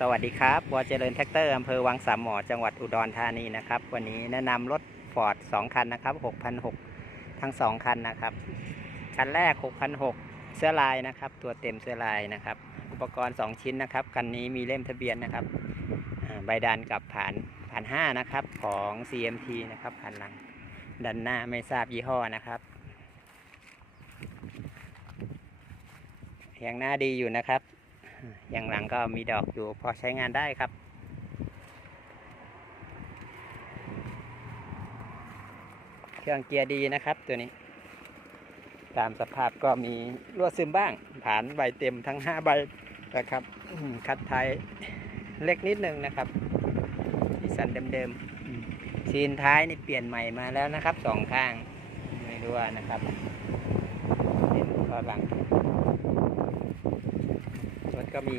สวัสดีครับวอเจริญแท็กเตอร์อำเภอวังสามหมอจังหวัดอุดรธานีนะครับ วันนี้แนะนำรถฟอร์ด2คันนะครับ6,600ทั้ง 2 คันนะครับ คันแรก6,600เสื้อลายนะครับ ตัวเต็มเสื้อลายนะครับ อุปกรณ์ 2 ชิ้นนะครับ คันนี้มีเล่มทะเบียนนะครับ ใบดันกับผ่านผ่าน5นะครับของ CMT นะครับผ่านหลังดันหน้าไม่ทราบยี่ห้อนะครับย่างหน้าดีอยู่นะครับ อย่างหลังก็มีดอกอยู่พอใช้งานได้ครับ เครื่องเกียร์ดีนะครับตัวนี้ ตามสภาพก็มีรั่วซึมบ้างฐานใบเต็มทั้ง 5 ใบนะครับอืมคัดท้ายเล็กนิดนึงนะครับสีสันเดิมๆอืมซีนท้ายนี่เปลี่ยนใหม่มาแล้วนะครับสองข้าง ไม่รู้ว่านะครับเป็นฝรั่งรถก็ มี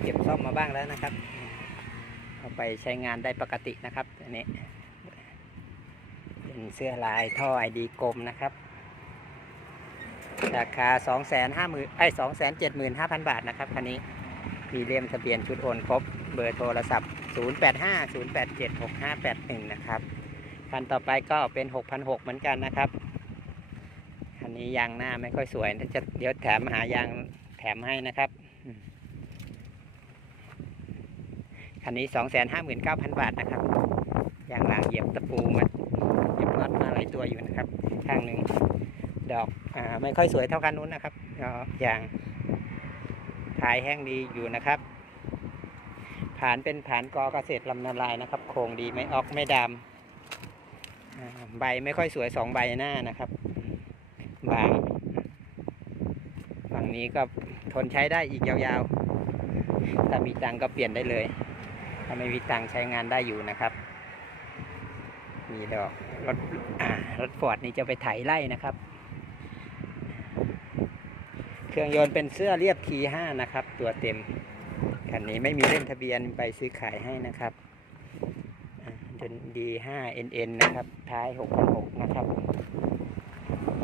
เก็บซ่อมมาบ้างแล้วนะครับเอาไปใช้งานได้ปกตินะครับอันนี้เป็นเสื้อลายท่อไอดีกลมนะครับ ราคา 2 5 0 0 0 0ไอ้2 7 5 0 0 0 บาทนะครับคันนี้มีเล่มทะเบียนชุดโอนครบเบอร์โทรศัพท์ 085 087 6581 นะครับคันต่อไปก็เป็น 6,600 เหมือนกันนะครับคันนี้ยางหน้าไม่ค่อยสวยจะเดี๋ยวแถมหายางแถมให้นะครับ คันนี้259,000บาทนะครับยางหลังเหยียบตะปูมาเหยียบน็อตมาหลายตัวอยู่นะครับข้างหนึ่งดอกอาไม่ค่อยสวยเท่าคันนู้นนะครับก็ยางท้ายแห้งดีอยู่นะครับผานเป็นผานกอเกษตรลำนาลายนะครับ โครงดีไม่ออกไม่ดำใบไม่ค่อยสวยสองใบหน้านะครับบางฝั่งนี้ก็ทนใช้ได้อีกยาวๆ ถ้ามีตังก็เปลี่ยนได้เลย ถ้าไม่มีตังค์ใช้งานได้อยู่นะครับ มีดอกรถรถฟอร์ดนี่จะไปไถไล่นะครับ เครื่องยนต์เป็นเสื้อเรียบ T5 นะครับ ตัวเต็มคันนี้ไม่มีเล่มทะเบียนใบซื้อขายให้นะครับเดนดี 5NN นะครับ ท้าย6,600นะครับ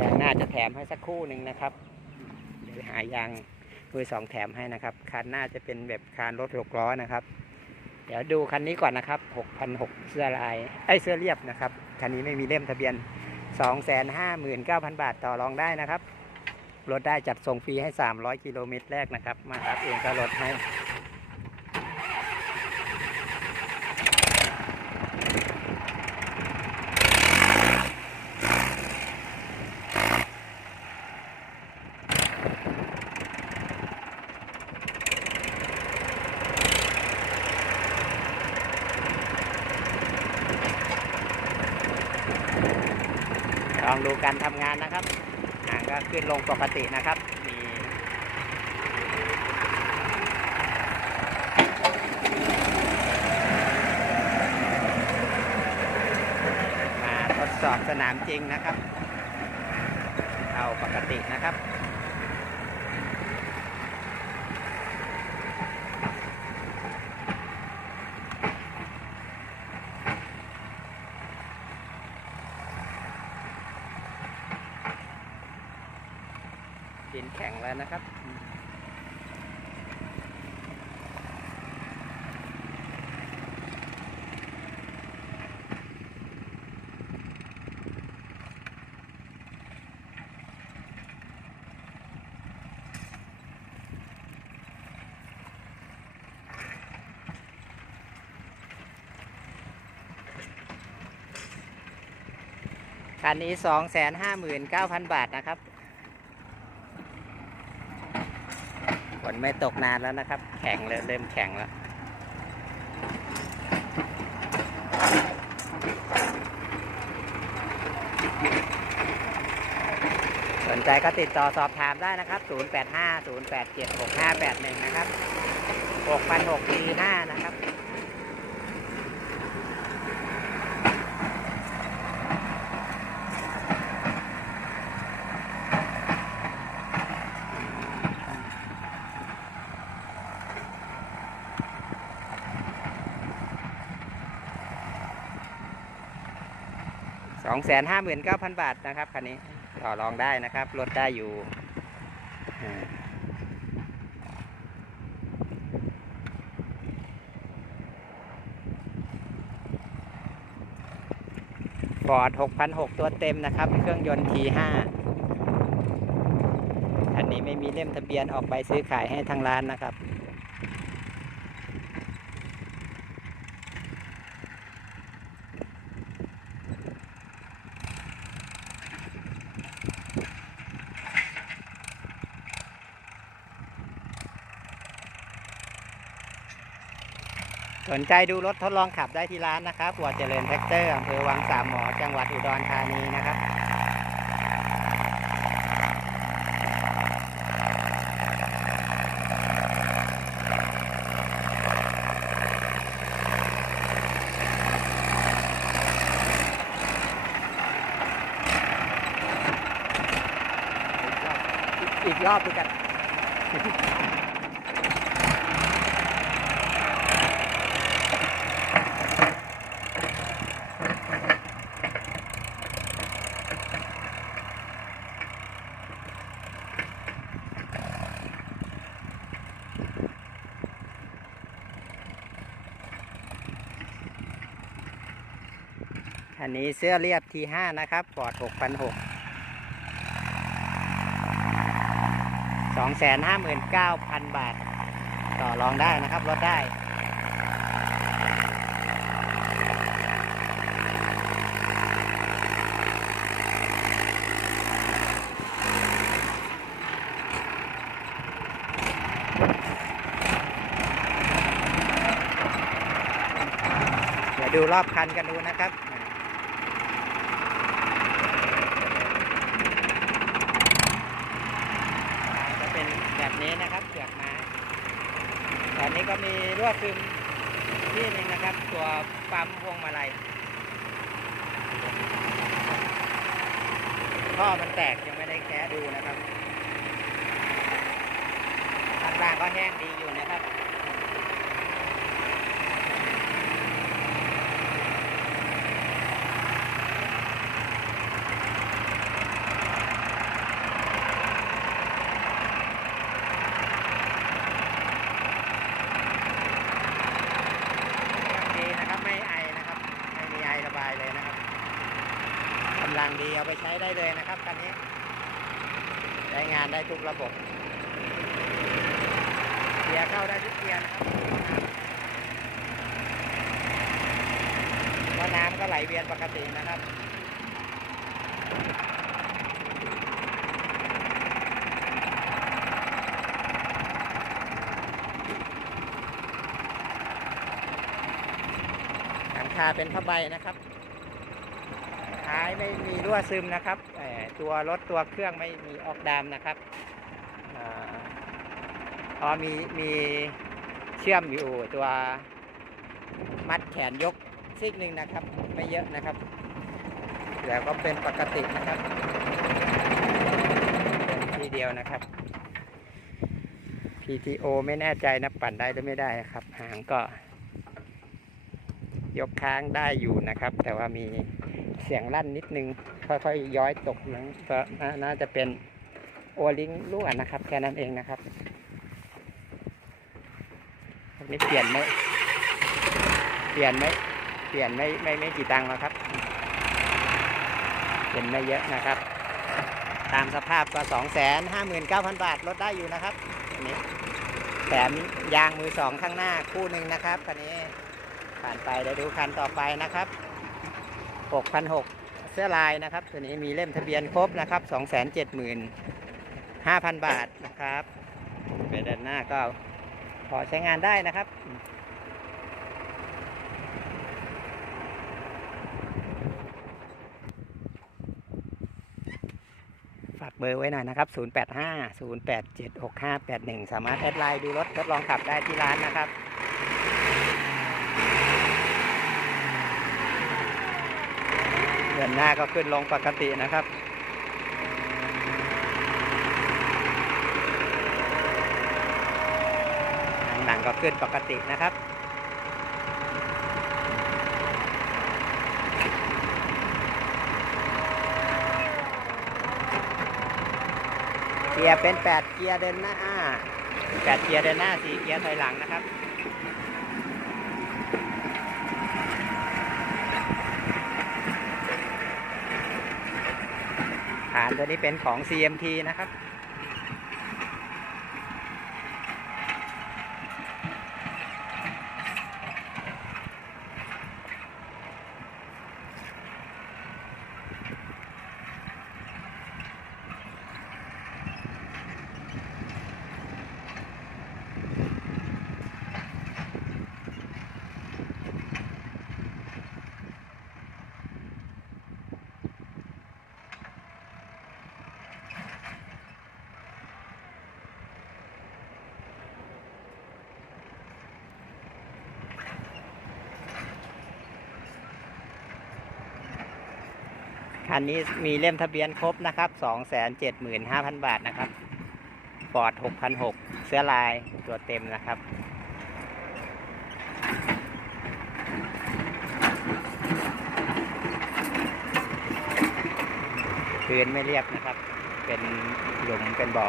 ยางหน้าจะแถมให้สักคู่หนึ่งนะครับเดี๋ยวหายางมือสองแถมให้นะครับคันหน้าจะเป็นแบบคานรถหกล้อนะครับ เดี๋ยวดูคันนี้ก่อนนะครับ6,006เสื้อลายไอ้เสื้อเรียบนะครับ คันนี้ไม่มีเล่มทะเบียน 259,000 บาทต่อรองได้นะครับ รถได้จัดส่งฟรีให้ 300 กิโลเมตรแรกนะครับ มารับเองก็ลดให้ องดูการทำงานนะครับหางก็ขึ้นลงปกตินะครับมีมาทดสอบสนามจริงนะครับ เอาปกตินะครับ ดิน แล้วนะครับคันนี้ 259,000 บาทนะครับ นไม่ตกนานแล้วนะครับ แข็งเลยเริ่มแข็งแล้ว สนใจก็ติดต่อสอบถามได้นะครับ 085 087 6581 นะครับ 6,645 นะครับ สองแสนห้าหมื่นเก้าพันบาทนะครับคันนี้ต่อรองได้นะครับลดได้อยู่ฟอร์พันหกตัวเต็มนะครับ เครื่องยนต์ทีห้าคันนี้ไม่มีเล่มทะเบียนออกใบซื้อขายให้ทางร้านนะครับ นใจดูรถทดลองขับได้ที่ร้านนะครับหัวเจริญแท็กเตอร์อำเภอวังสามหมอ จังหวัดอุดรธานีนะครับอีกรอบด้วยกัน อันนี้เสื้อเรียบทีห้านะครับปอดหกพันหกสองแสนห้าหมื่นเก้าพันบาท ต่อรองได้นะครับลดได้เดี๋ยวดูรอบคันกันดูนะครับ จะเป็ นแบบนี้นะครับเปลือกไม้ตอนนี้ก็มีรั่วซึมที่หนึงนะครับ ตัวปั๊มพวงมาลัยท่อมันแตกยังไม่ได้แคะดูนะครับข้างล่างก็แห้งดีอยู่นะครับ ดีนะครับไม่ไอนะครับ ไม่มีไอระบายเลยนะครับกำลัง ดีเอาไปใช้ได้เลยนะครับคันนี้ใช้งานได้ทุกระบบเกียร์เข้าได้ทุกเกียร์นะครับว่าน้ำก็ไหลเวียนปกตินะครับหลังคาเป็นผ้าใบนะครับ ไม่มีรั่วซึมนะครับตัวรถตัวเครื่องไม่มีออกดามนะครับพอมีมีเชื่อมอยู่ตัวมัดแขนยกซีกหนึ่งนะครับ ไม่เยอะนะครับแล้วก็เป็นปกตินะครับเป็นทีเดียวนะครับ PTO ไม่แน่ใจนะปั่นได้หรือไม่ได้นะครับ หางก็ ยกค้างได้อยู่นะครับ แต่ว่ามี เสียงลั่นนิดนึง ค่อยๆย้อยตกหลังก็น่าน่าจะเป็นโอลิงรั่วนะครับ แค่นั้นเองนะครับอันนี้เปลี่ยนไม่เปลี่ยนไม่เปลี่ยนไม่ไม่ไม่กี่ตังค์แล้วครับ เปลี่ยนไม่เยอะนะครับ ตามสภาพก็สองแสนห้าหมื่นเก้าพันบาทลดได้อยู่นะครับอันนี้แถมยางมือสองข้างหน้าคู่หนึ่งนะครับคันนี้ผ่านไปเดี๋ยวดูคันต่อไปนะครับ 6,600เสื้อลายนะครับ ตัวนี้มีเล่มทะเบียนครบนะครับ 275,000 บาทนะครับเป็นด้านหน้าก็พอใช้งานได้นะครับฝากเบอร์ไว้หน่อยนะครับ 085 087 6581 สามารถแอดไลน์ดูรถทดลองขับได้ที่ร้านนะครับ เดือ นหน้าก็ขึ้นลงปกตินะครับหลังก็ขึ้นปกตินะครับเกียร์เป็น 8 เกียร์เดินหน้า8เกียร์เดินหน้า 4 เกียร์ถอยหลังนะครับานตัวนี้เป็นของ CMT นะครับ คันนี้มีเล่มทะเบียนครบนะครับ275,000บาทนะครับฟอร์ด6,600เสื้อลายตัวเต็มนะครับ พื้นไม่เรียบนะครับ เป็นหลุมเป็นบ่อ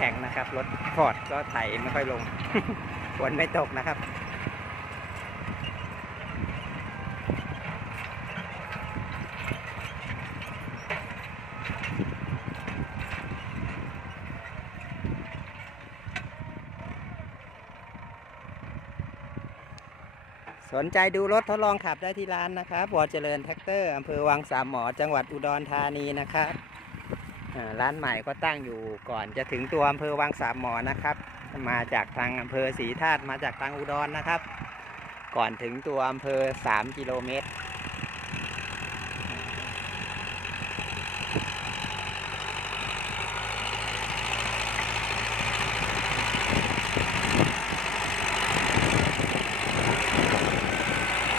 ข็งนะครับ รถฟอร์ดก็ไถไม่ค่อยลงฝนไม่ตกนะครับสนใจดูรถทดลองขับได้ที่ร้านนะครับวอเจริญแท็กเตอร์อำเภอวังสามหมอ จังหวัดอุดรธานีนะครับ ร้านใหม่ก็ตั้งอยู่ก่อนจะถึงตัวอำเภอวังสามหมอนะครับ มาจากทางอำเภอศรีธาตุมาจากทางอุดรนะครับ ก่อนถึงตัวอำเภอ 3 กิโลเมตร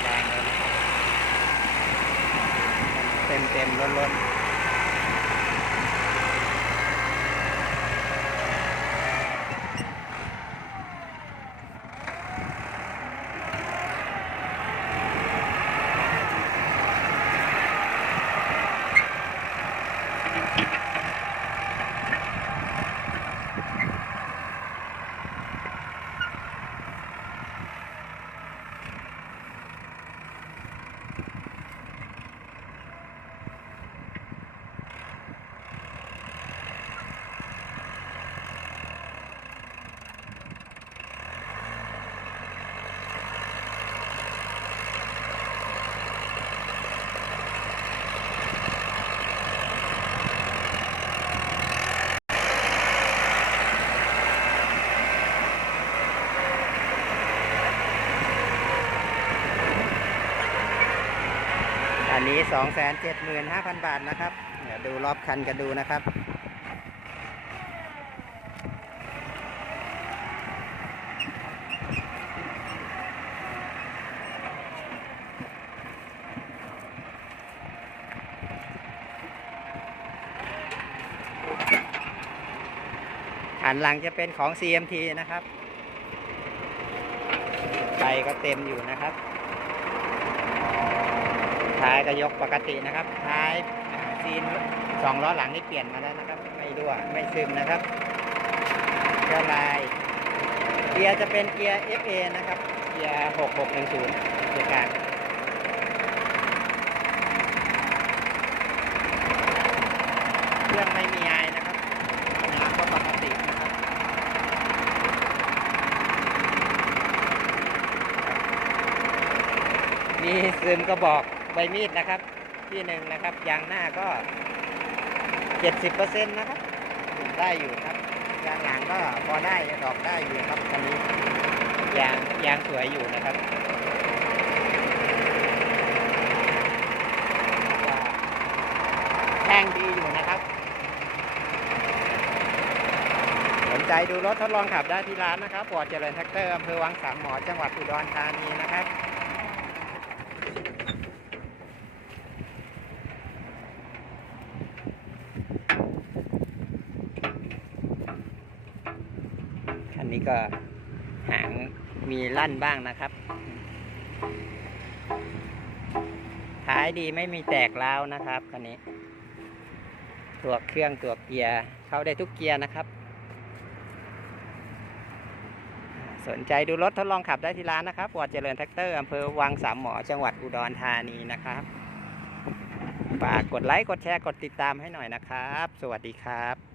แรงเลยนะครับเต็มเต็มๆล้นล้น อันนี้275,000บาทนะครับเดี๋ยวดูรอบคันกันดูนะครับอันหลังจะเป็นของ CMT นะครับไฟก็เต็มอยู่นะครับ ท้ายก็ยกปกตินะครับ ท้ายซีนสองล้อหลังนี่เปลี่ยนมาแล้วนะครับ ไม่รั่วไม่ซึมนะครับเกียร์ลายเกียร์จะเป็นเกียร์ FA นะครับ เกียร์ 6610เกียร์กลางเครื่องไม่มีไอนะครับน้ำก็ปกตินะครับมีซึมก็บอก ใบมีดนะครับ ที่หนึ่งนะครับ ยางหน้าก็เจ็ดสิบเปอร์เซ็นต์นะครับได้อยู่ครับ ยางหลังก็พอได้ดอกได้อยู่ครับคันนี้ยางยางสวยอยู่นะครับแท่งดีอยู่นะครับสนใจดูรถทดลองขับได้ที่ร้านนะครับปอดเจริญแท็กเตอร์อำเภอวังสามหมอจังหวัดอุดรธานีนะครับ คันนี้ก็หางมีลั่นบ้างนะครับ ท้ายดีไม่มีแตกร้าวนะครับคันนี้ ตัวเครื่องตัวเกียร์เข้าได้ทุกเกียร์นะครับ สนใจดูรถทดลองขับได้ที่ร้านนะครับวอดเจริญแท็กเตอร์อำเภอวังสามหมอจังหวัดอุดรธานีนะครับฝากกดไลค์ กดแชร์ กดติดตามให้หน่อยนะครับ สวัสดีครับ